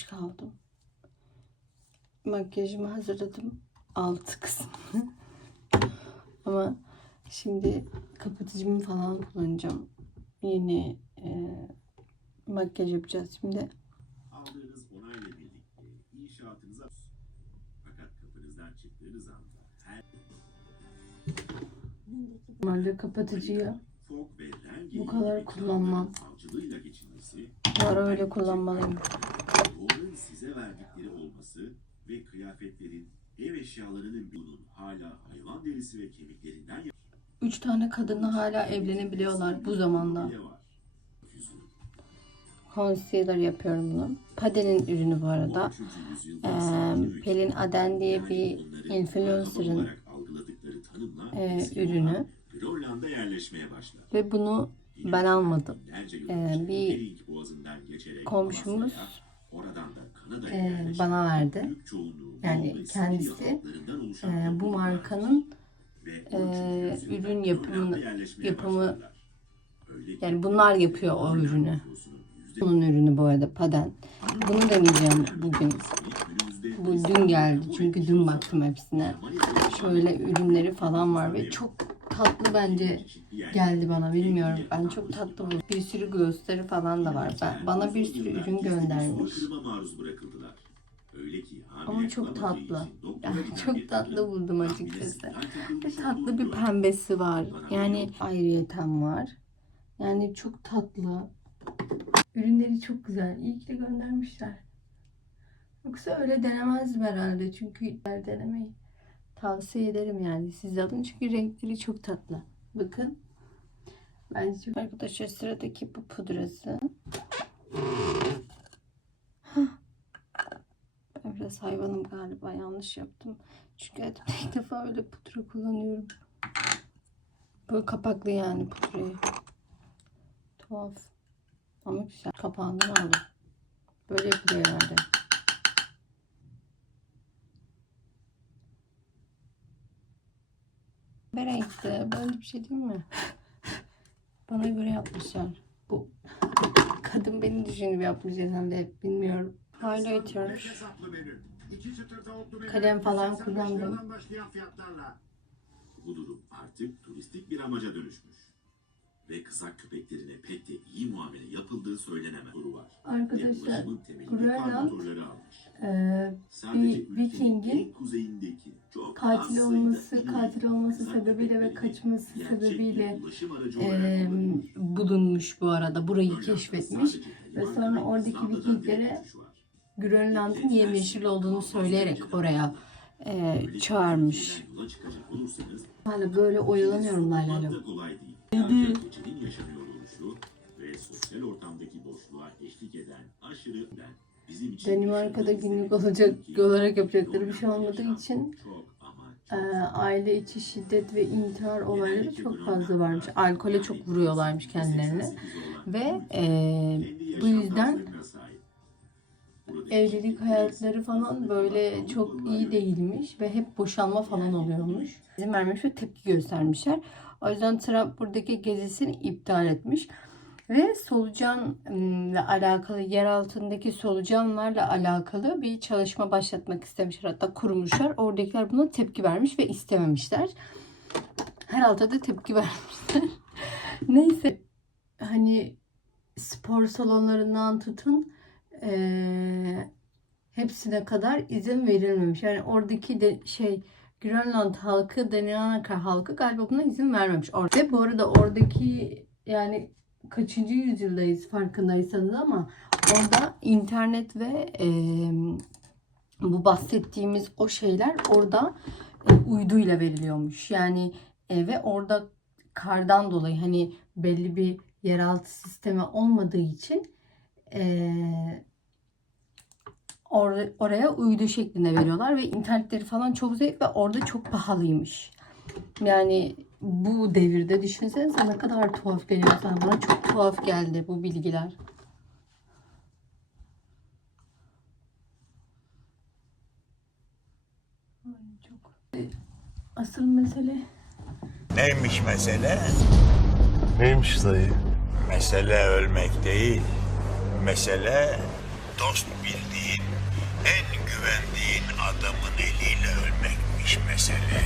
Geç kaldım. Makyajımı hazırladım. Altı kısmını. Ama şimdi kapatıcımı falan kullanacağım. Yeni e, makyaj yapacağız şimdi. Aldığınız onayla birlikte inşaatınıza fakat kapınızdan çıktığınız anda her Normalde kapatıcıyı Bu kadar kullanmam. ara öyle kullanmalıyım. Doğruların size verdikleri olması ve kıyafetlerin ev eşyalarının bunun hala hayvan derisi ve kemiklerinden Üç tane kadınla hala evlenebiliyorlar bu zamanda. bile var. Concealer yapıyorum bunu. Pade'nin ürünü bu arada. 13. yüzyılda Ee, Pelin Aden diye bir onların influencer'ın olarak algıladıkları tanımla e, eski ürünü. Grönland'a yerleşmeye başladı. Ve bunu ben almadım. Binlerce yıl Ee, önce bir Bering Boğazı'ndan geçerek komşumuz, oradan da Kanada'ya yerleşen bana verdi. Yani kendisi, Ee, bu markanın e, 13. yüzyılda ürün yapımı- ki yani bunlar yapıyor o ürünü. Bunun ürünü bu arada Paden. Bunu deneyeceğim bugün. Bu dün geldi çünkü dün baktım hepsine. Şöyle ürünleri falan var ve çok tatlı bence geldi bana bilmiyorum. Ben çok tatlı buldum. Bir sürü glossları falan da var. Ben, bana bir sürü ürün göndermiş. Ama çok tatlı. Yani çok tatlı buldum açıkçası. Ve tatlı bir pembesi var. Yani ayrıyeten var. Yani çok tatlı. Ürünleri çok güzel. İyi ki de göndermişler. Yoksa öyle denemezdim herhalde. Çünkü denemeyi tavsiye ederim yani. Siz alın çünkü renkleri çok tatlı. Bakın. Bence. Arkadaşlar sıradaki bu pudrası. Biraz hayvanım galiba yanlış yaptım. Çünkü ilk defa öyle pudra kullanıyorum. Böyle kapaklı yani pudrayı. Tuhaf. Ama güzel. Kapağından aldım. Böyle yapılıyor herhalde. Bir renkte. Böyle bir şey değil mi? Bana göre yapmışlar. Bu kadın beni düşünüp yapmış herhalde. Bilmiyorum. Highlighter. Kalem falan kullandım. Bu durum artık turistik bir amaca dönüşmüş. Ve kızak köpeklerine pek de iyi muamele yapıldığı söylenemez. Soru var. Arkadaşlar Grönland, Sadece bir Viking'in kuzeyindeki çok katil olması, katil olması sebebiyle ve kaçması sebebiyle kullanıyor. bulunmuş bu arada. Burayı Grönland'da keşfetmiş. ve sonra oradaki Vikinglere. Grönland'ın yemyeşil olduğunu söyleyerek oraya Öyle çağırmış. Hala böyle oyalanıyorum sorun Geçinin yaşanıyor oluşu ve sosyal ortamdaki boşluğa eşlik eden aşırı ben bizim için Danimarka'da günlük olacak olarak yapacakları bir şey olmadığı için çok aile içi şiddet ve intihar olayları çok fazla varmış. Alkole çok vuruyorlarmış kendilerini. Ve eee, bu yüzden evlilik hayatları falan böyle çok iyi değilmiş ve hep boşanma falan oluyormuş. İzin vermiş ve tepki göstermişler. O yüzden Trump buradaki gezisini iptal etmiş. Ve solucanla alakalı, yer altındaki solucanlarla alakalı bir çalışma başlatmak istemişler. Hatta kurmuşlar. Oradakiler buna tepki vermiş ve istememişler. Herhalde de tepki vermişler. Neyse. Hani spor salonlarından tutun eee, hepsine kadar izin verilmemiş. Yani oradaki de şey Grönland halkı Danimarka halkı galiba buna izin vermemiş. Ve bu arada oradaki yani kaçıncı yüzyıldayız farkındaysanız ama orada internet ve eee, bu bahsettiğimiz o şeyler orada e, uyduyla veriliyormuş. Yani e, ve orada kardan dolayı hani belli bir yeraltı sistemi olmadığı için e, or- oraya uydu şeklinde veriyorlar ve internetleri falan çok zayıf ve orada çok pahalıymış. Yani bu devirde düşünsenize ne kadar tuhaf geliyor sana. Bana çok tuhaf geldi bu bilgiler. Çok. Asıl mesele Neymiş mesele? Neymiş dayı? Mesele ölmek değil, Mesele dost bildiğin, en güvendiğin adamın eliyle ölmekmiş mesele.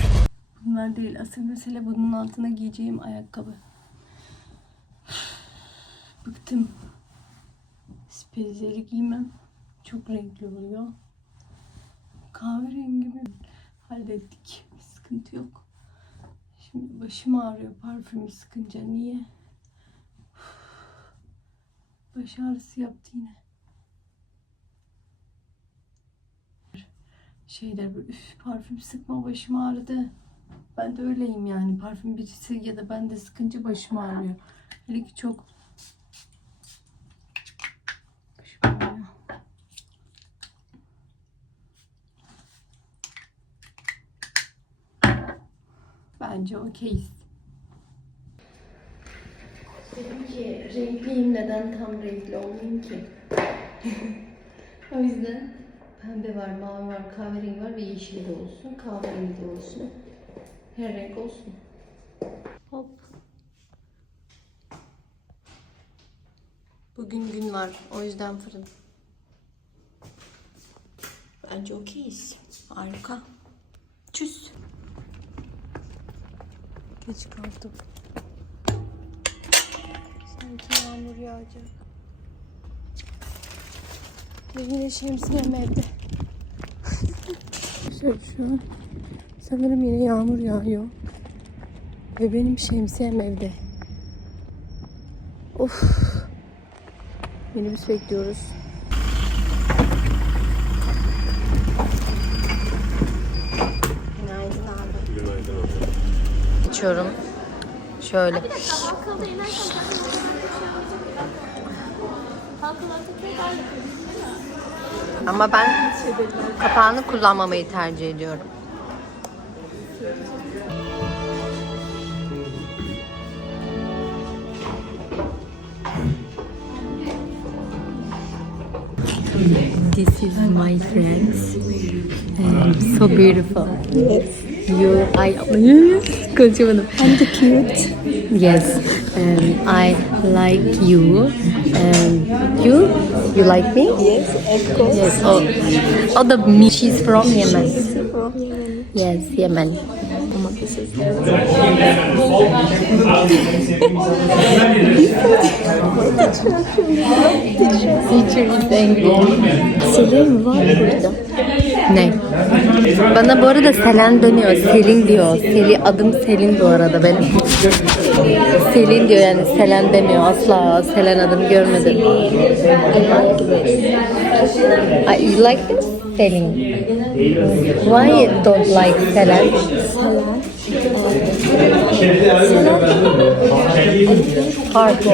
Bunlar değil. Asıl mesele bunun altına giyeceğim ayakkabı. Bıktım. Spezeli giymem. Çok renkli oluyor. Kahverengi mi? Hallettik. Sıkıntı yok. Şimdi başım ağrıyor parfümü sıkınca. Niye? Baş ağrısı yaptı yine. Şeyler böyle üf parfüm sıkma başım ağrıdı. Ben de öyleyim yani. Parfüm birisi ya da ben de sıkınca başım ağrıyor. Hele ki çok. Bence okeyiz. Dedim ki renkliyim neden tam renkli olmayayım ki? o yüzden pembe var, mavi var, kahverengi var ve yeşil de olsun, kahverengi de olsun. Her renk olsun. Hop. Bugün gün var. O yüzden fırın. Bence okeyiz. Harika. Çüz. Geç kaldım. Sanki yağmur yağacak. Ve yine şemsiyem evde. Şöyle şu an sanırım yine yağmur yağıyor. Ve benim şemsiyem evde. Of. Minibüs bekliyoruz. Günaydın abi. Günaydın abi. İçiyorum. Şöyle. Halkalı'da tekrar yapıyoruz. Ama ben kapağını kullanmamayı tercih ediyorum. This is my friends. And so beautiful. Yes. You, I, konuşamadım. I'm the cute. Yes. Um, I like you. Um, you, you like me? Yes, of course. Yes. Oh, oh the me. She's from Yemen. She's From Yemen. Yes, Yemen. Ama Teacher is angry. Selin var burada. Ne? Bana bu arada Selen dönüyor. Selin diyor. Seli, adım Selin bu arada benim. Selin diyor yani Selen demiyor asla. Selen adını görmedim. I, you like this? Selin. Why you don't like Selen? Hard.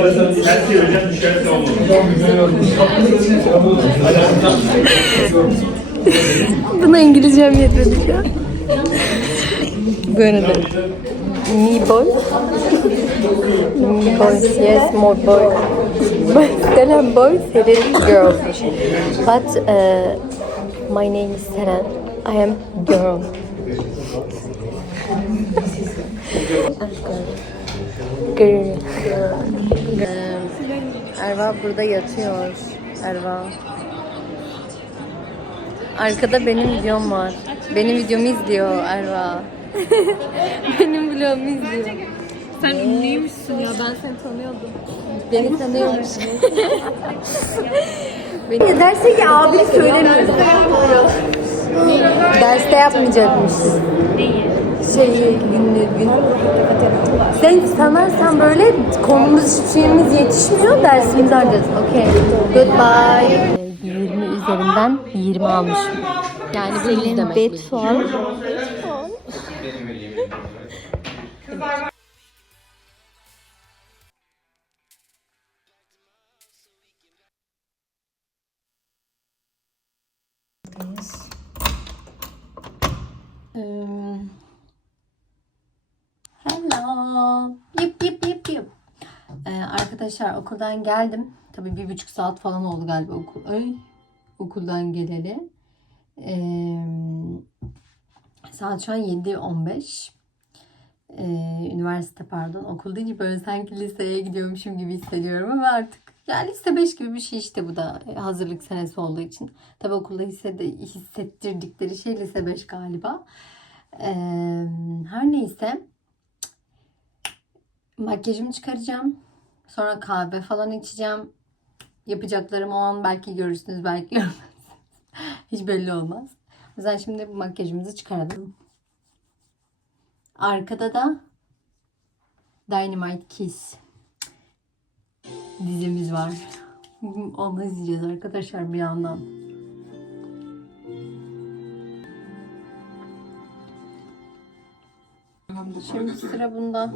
Buna İngilizcem yetmedi an. Böyle de. Me boy. Me boys, yes, more boy. But Selen boy, Selen girl. But uh, my name is Selen. I am girl. Girl. Girl. Erva burada yatıyor. Erva. Arkada benim videom var. Benim videomu izliyor Erva. benim vlogumu izliyor. Sen ünlüymüşsün ya ben seni tanıyordum. Beni tanıyormuş. Beni derse ki abini söylemiyor. Derste yapmayacakmış. Şeyi günlük gün. Sen sanarsan böyle konumuz şeyimiz yetişmiyor dersimizi alacağız. Okey. Goodbye. 20 üzerinden 20 almışım. Yani bu yüz demek. Um, hello. Yip yip yip yip. Ee, arkadaşlar okuldan geldim. Tabii bir buçuk saat falan oldu galiba okul. Ay, okuldan geleli. Ee, saat şu an 7.15. Ee, üniversite pardon. Okul deyince böyle sanki liseye gidiyormuşum gibi hissediyorum ama artık Yani lise 5 gibi bir şey işte bu da e, hazırlık senesi olduğu için. Tabi okulda hissede, hissettirdikleri şey lise 5 galiba. Ee, her neyse. Makyajımı çıkaracağım. Sonra kahve falan içeceğim. Yapacaklarım o an belki görürsünüz belki görmezsiniz. Hiç belli olmaz. O yüzden şimdi makyajımızı çıkaralım. Arkada da Dynamite Kiss dizimiz var. Onu izleyeceğiz arkadaşlar bir yandan. Şimdi sıra bunda.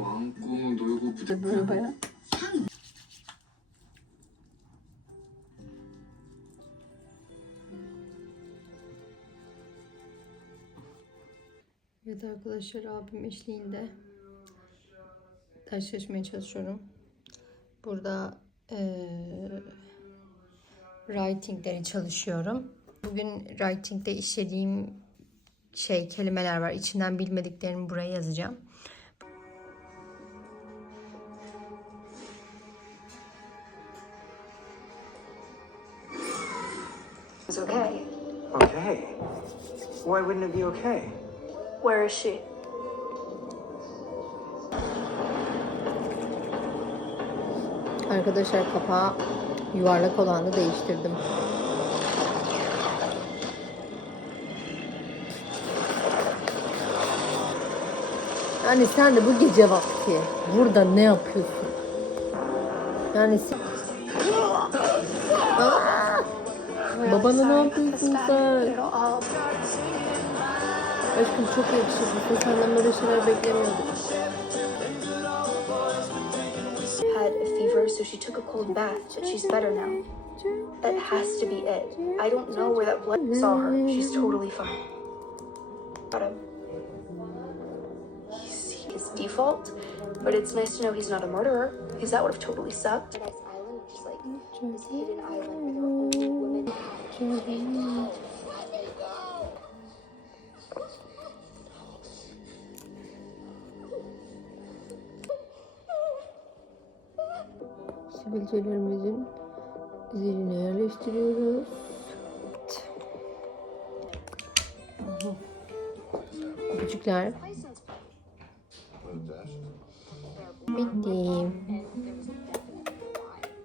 Böyle bayağı. Evet arkadaşlar abim eşliğinde çalışmaya çalışıyorum. Burada eee writingleri çalışıyorum. Bugün writingde işlediğim şey kelimeler var. İçinden bilmediklerimi buraya yazacağım. It's okay. Okay. Why wouldn't it be okay? Where is she? Arkadaşlar kapağı yuvarlak olanı değiştirdim. Yani sen de bu gece vakti burada ne yapıyorsun? Yani sen... Aa! Babana ne yapıyorsun sen? Aşkım çok yakışıklısın. Senden böyle şeyler beklemiyordum. Had a fever, so she took a cold bath, but she's better now. That has to be it. I don't know where that blood saw her. She's totally fine. Got him. He's his default, but it's nice to know he's not a murderer, because that would have totally sucked. Nice island, which is like this hidden island where there are women. Sivilcelerimizin ziline yerleştiriyoruz. Küçükler.